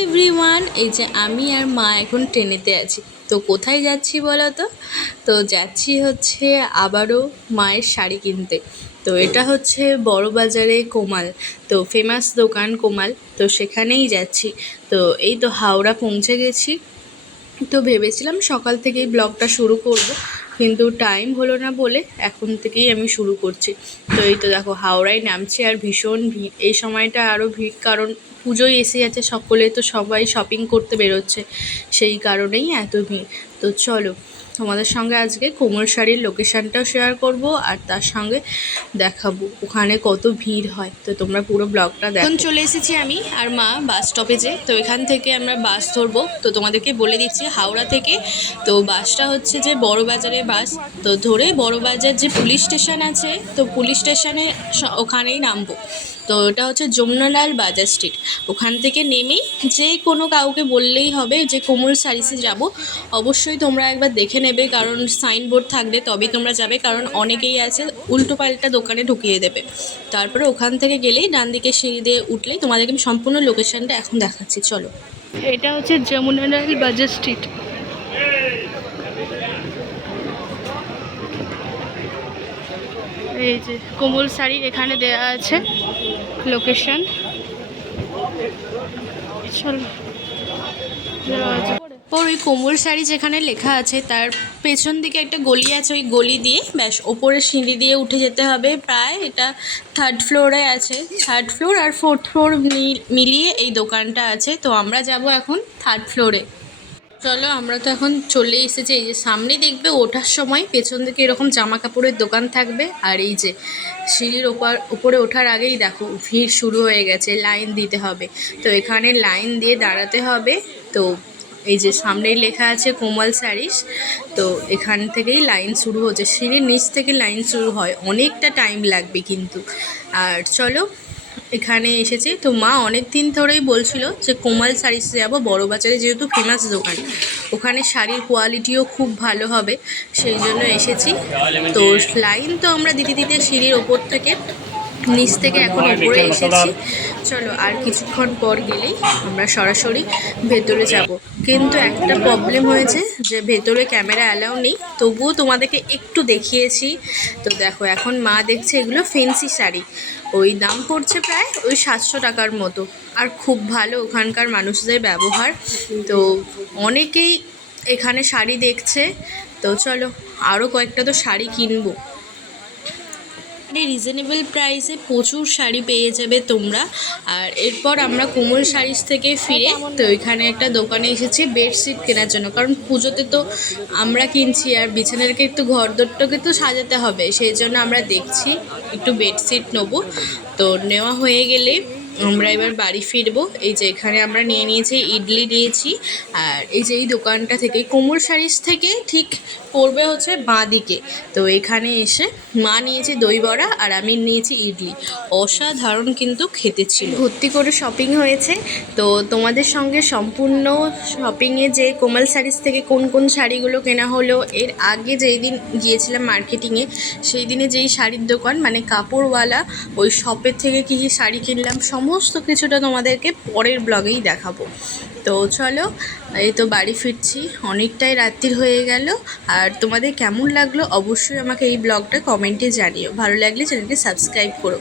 Everyone, এই যে আমি আর মা এখন ট্রেনেতে আছি। তো কোথায় যাচ্ছি বলো তো? তো যাচ্ছি হচ্ছে আবারও মায়ের শাড়ি কিনতে। তো এটা হচ্ছে বড়বাজারে কোমাল, তো ফেমাস দোকান কোমাল, তো সেখানেই যাচ্ছি। তো এই তো হাওড়া পৌঁছে গেছি। তো ভেবেছিলাম সকাল থেকেই ব্লগটা শুরু করব, কিন্তু টাইম হলো না বলে এখন থেকেই আমি শুরু করছি। তো এই তো দেখো হাওড়ায় নামছি, আর ভীষণ ভিড় এই সময়টা, আরও ভিড় কারণ পুজোয় এসে যাচ্ছে সকলে, তো সবাই শপিং করতে বেরোচ্ছে, সেই কারণেই এত ভিড়। তো চলো তোমাদের সঙ্গে আজকে কোমল শাড়ির লোকেশানটাও শেয়ার করব, আর তার সঙ্গে দেখাবো ওখানে কত ভিড় হয়। তো তোমরা পুরো ব্লগটা দেখো। এখন চলে এসেছি আমি আর মা বাস স্টপেজে। তো এখান থেকে আমরা বাস ধরবো। তো তোমাদেরকে বলে দিচ্ছি হাওড়া থেকে তো বাসটা হচ্ছে যে বড়বাজারের বাস। তো ধরে বড়বাজার যে পুলিশ স্টেশন আছে, তো পুলিশ স্টেশনে ওখানেই নামবো। তো এটা হচ্ছে যমুনালাল বাজার স্ট্রিট। ওখান থেকে নেমেই যে কোনো কাউকে বললেই হবে যে কোমল শাড়িসে যাব। অবশ্যই তোমরা একবার দেখে নেবে, কারণ সাইনবোর্ড থাকলে তবেই তোমরা যাবে, কারণ অনেকেই আছে উল্টো পাল্টা দোকানে ঢুকিয়ে দেবে। তারপরে ওখান থেকে গেলেই ডান দিকে সিঁড়ি দিয়ে উঠলেই তোমাদেরকে আমি সম্পূর্ণ লোকেশানটা এখন দেখাচ্ছি, চলো। এটা হচ্ছে যমুনালাল বাজার স্ট্রিট। এই যে কোমল শাড়ির এখানে দেয়া আছে লোকেশন, চলো ওই কোমল শাড়ি যেখানে লেখা আছে তার পেছন দিকে একটা গলি আছে, ওই গলি দিয়ে ব্যাস ওপরে সিঁড়ি দিয়ে উঠে যেতে হবে। প্রায় এটা 3rd ফ্লোরে আছে, 3rd ফ্লোর আর 4th ফ্লোর মিলিয়ে এই দোকানটা আছে। তো আমরা যাব এখন 3rd ফ্লোরে। চলো আমরা তো এখন চলে এসেছি। এই যে সামনে দেখবে ওঠার সময় পেছন দিকে এরকম জামা কাপড়ের দোকান থাকবে, আর এই যে সিঁড়ির উপরে ওঠার আগেই দেখো ভিড় শুরু হয়ে গেছে, লাইন দিতে হবে। তো এখানে লাইন দিয়ে দাঁড়াতে হবে। তো এই যে সামনেই লেখা আছে কোমল শাড়িস। তো এখান থেকেই লাইন শুরু হচ্ছে, সিঁড়ির নিচ থেকে লাইন শুরু হয়, অনেকটা টাইম লাগবে কিন্তু। আর চলো এখানে এসেছে। তো মা অনেক দিন ধরেই বলছিল যে কোমাল শাড়িতে যাবো, বড়বাজারে যেহেতু ফেমাস দোকান, ওখানে শাড়ির কোয়ালিটিও খুব ভালো হবে, সেই জন্য এসেছি। তো লাইন তো আমরা দিতে দিতে সিঁড়ির ওপর থেকে নিচ থেকে এখন ওপরে এসেছি। চলো আর কিছুক্ষণ পর গেলেই আমরা সরাসরি ভেতরে যাব। কিন্তু একটা প্রবলেম হয়েছে যে ভেতরে ক্যামেরা অ্যালাউ নেই, তবুও তোমাদেরকে একটু দেখিয়েছি। তো দেখো এখন মা দেখছে এগুলো ফেন্সি শাড়ি, ওই দাম পড়ছে প্রায় ওই 700 টাকার মতো। আর খুব ভালো ওখানকার মানুষদের ব্যবহার, তো অনেকেই এখানে শাড়ি দেখছে। তো চলো আরও কয়েকটা তো শাড়ি কিনবো। রিজনেবল প্রাইসে প্রচুর শাড়ি পেয়ে যাবে তোমরা। আর এরপর আমরা কোমল শাড়িস থেকে ফিরে তো এখানে একটা দোকানে এসেছি বেডশিট কেনার জন্য, কারণ পুজোতে তো আমরা কিনছি আর বিছানাকে একটু ঘরদোরটাকে তো সাজাতে হবে, সেই জন্য আমরা দেখছি একটু বেডশিট নেবো। তো নেওয়া হয়ে গেলে আমরা এবার বাড়ি ফিরবো। এই যে এখানে আমরা নিয়ে নিয়েছি ইডলি নিয়েছি, আর এই যে এই দোকানটা থেকে কোমল শাড়িস থেকে ঠিক পড়বে হচ্ছে বাঁ দিকে। তো এখানে এসে মা নিয়েছে দই বড়া আর আমি নিয়েছি ইডলি, অসাধারণ কিন্তু খেতে ছিল। ভর্তি করে শপিং হয়েছে। তো তোমাদের সঙ্গে সম্পূর্ণ শপিংয়ে যে কোমল শাড়িস থেকে কোন কোন শাড়িগুলো কেনা হলো, এর আগে যেই দিন গিয়েছিলাম মার্কেটিংয়ে সেই দিনে যেই শাড়ির দোকান মানে কাপড়ওয়ালা ওই শপের থেকে কী কী শাড়ি কিনলাম সমস্ত কিছুটা তোমাদেরকে পরের ব্লগেই দেখাবো। তো চলো এই তো বাড়ি ফিরছি, অনেকটাই রাত্রির হয়ে গেল। আর তোমাদের কেমন লাগলো অবশ্যই আমাকে এই ব্লগটা কমেন্টে জানিও, ভালো লাগলে চ্যানেলটি সাবস্ক্রাইব করো।